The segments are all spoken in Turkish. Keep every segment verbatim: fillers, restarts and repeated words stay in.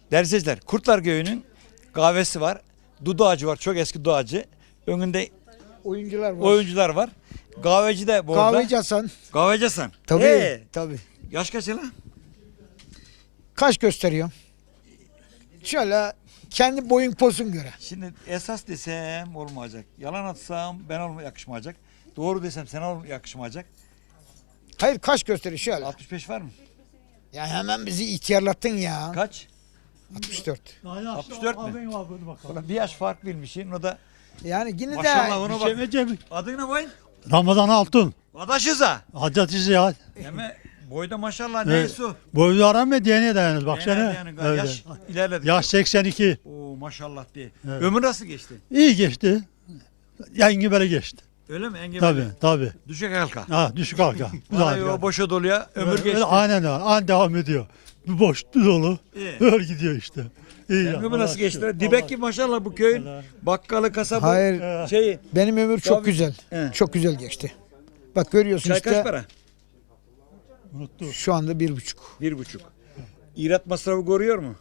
Değerli seyirciler, Kurtlar Köyü'nün kahvesi var. Dudu ağacı var, çok eski dudu ağacı. Önünde Oyuncular var. oyuncular var. Kahveci de bu arada. Kahveci Hasan. Kahveci Hasan. Tabii. Ee, Tabii. yaş kaç lan? Kaç gösteriyor? Şöyle kendi boyun posun göre. Şimdi esas desem olmayacak. Yalan atsam ben olma yakışmayacak. Doğru desem sen olma yakışmayacak. Hayır kaç gösteriyor şöyle. altmış beş var mı? Ya hemen bizi ihtiyarlattın ya. Kaç? altmış dört. altmış dört mü? Ulan bir yaş fark bilmişsin. O da Yani yine maşallah de ona şey bak. Adın ne boyun? Ramazan Altun. Adaşız ha. Hacatiz ya. Ama boyda maşallah Evet. neyse o. Boyu aramıyor diyene dayanır. Bak Yani, sana. yani, Öyle. yaş ilerledi. Yaş seksen iki. Oo maşallah diye. Evet. Ömür nasıl geçti? İyi geçti. Yenge böyle geçti. Öyle mi? Engebeli. Tabii tabii. Düşük halka. Ha düşük halka. Güzel. Vallahi o boşa doluya ömür Öyle- geçti. öyle aynen öyle. An devam ediyor. Bir boş bir dolu. İyi. Öyle gidiyor işte. İyi ya, Ömür Allah'a nasıl şükür. geçti? Dibek ki maşallah bu köyün Allah. bakkalı kasabı. hayır Şeyi. benim ömür çok Tabii. güzel. He. Çok güzel geçti. Bak görüyorsun Çay işte kaç para? Unuttu. şu anda bir buçuk. Bir buçuk. İrat masrafı koruyor mu?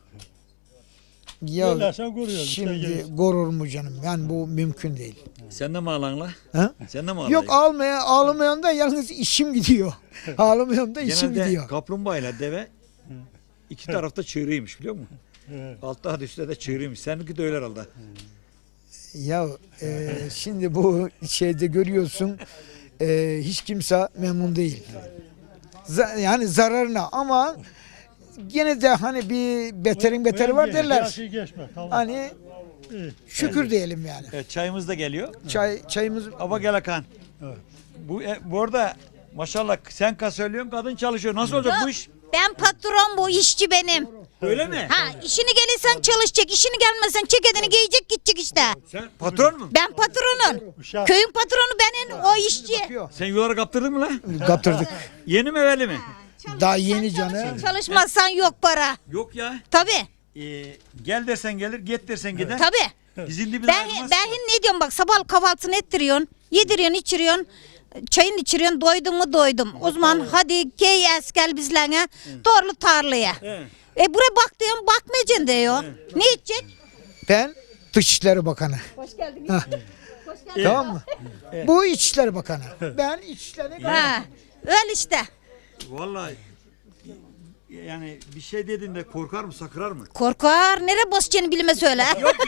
Ya Söylersen koruyoruz, işte şimdi gerisi. korur mu canım? Yani bu mümkün değil. Sen de mi ağlanla? Ha? Sen de mi ağlayın? Yok almaya ağlamayan da yalnız işim gidiyor. Ağlamayan da işim Genelde gidiyor. kaplumbağayla deve iki tarafta çığırıymış biliyor musun? Evet. Altta hadi üstte de çığırıymış. Seninki de öyle herhalde. Ya e, şimdi bu şeyde görüyorsun e, hiç kimse memnun değil. Za- yani zararına ama gene de hani bir beterin beteri var Her derler. şey geçme. Tamam. Hani İyi. şükür diyelim yani. Evet çayımız da geliyor. Çay çayımız Aba gel Hakan. Evet. Bu, e, bu arada maşallah sen kas söylüyorsun kadın çalışıyor. Nasıl olacak bu iş? Ben patron, bu işçi benim. Öyle mi? Ha, işini gelirsen çalışacak, işini gelmezsen ceketini giyecek gidecek işte. Sen patron mu? Ben patronun. Uşak. Köyün patronu benim, o işçi. bakıyor. Sen yuları kaptırdın mı lan? Kaptırdık. Yeni mi evveli mi? Daha yeni canım. Çalışmazsan yok para. Yok ya. Tabii, Ee, gel dersen gelir, git dersen gider. tabii. Dizin dibinden Ben, ayrılmaz. ben ne diyorum bak, sabah kahvaltısını ettiriyorsun, yediriyorsun, içiriyorsun. Çayını içiriyorsun, doydun mu doydum. O zaman hadi gey es gel bizlerine, doğru tarlaya. He. E buraya bak diyorum, bakmayacaksın diyor. Ne içecek? Ben Dışişleri Bakanı. Hoş geldin. Hah. Tamam mı? Bu İçişleri Bakanı. Ben İçişleri Ha, öyle işte. Vallahi yani bir şey dediğinde korkar mı, sakırar mı? Korkar, nere basacağını bilme söyle.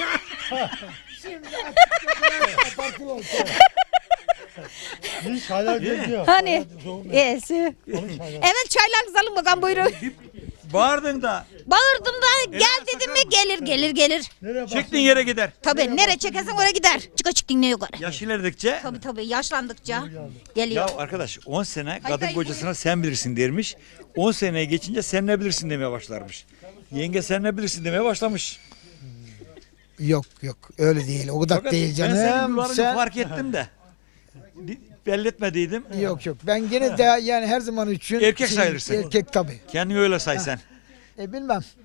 Biz hala geziyor. Hani? Soğuk mu? Esi. Konuş hala. Evet, çaylarınızı alın bakalım, buyurun. Bağırdın da Bağırdım da gel dedim mi gelir gelir gelir. Nereye çektiğin baksın? yere gider. Tabii nere çekersen oraya gider. Çıka çıktın ne yukarı. Yaş ilerledikçe. Tabii tabii yaşlandıkça geliyor. Ya arkadaş on sene kadın hayır, kocasına sen bilirsin dermiş. on seneye geçince sen ne bilirsin demeye başlarmış. Yenge sen ne bilirsin demeye başlamış. Yok yok öyle değil. O kadar Fakat değil ben senin canım. yularını Sen fark ettim de. Di- Belli etmediydim. yok yok. Ben gene de yani her zaman için Erkek şey, sayılırsın. Erkek tabii. Kendini öyle say sen. E bilmem.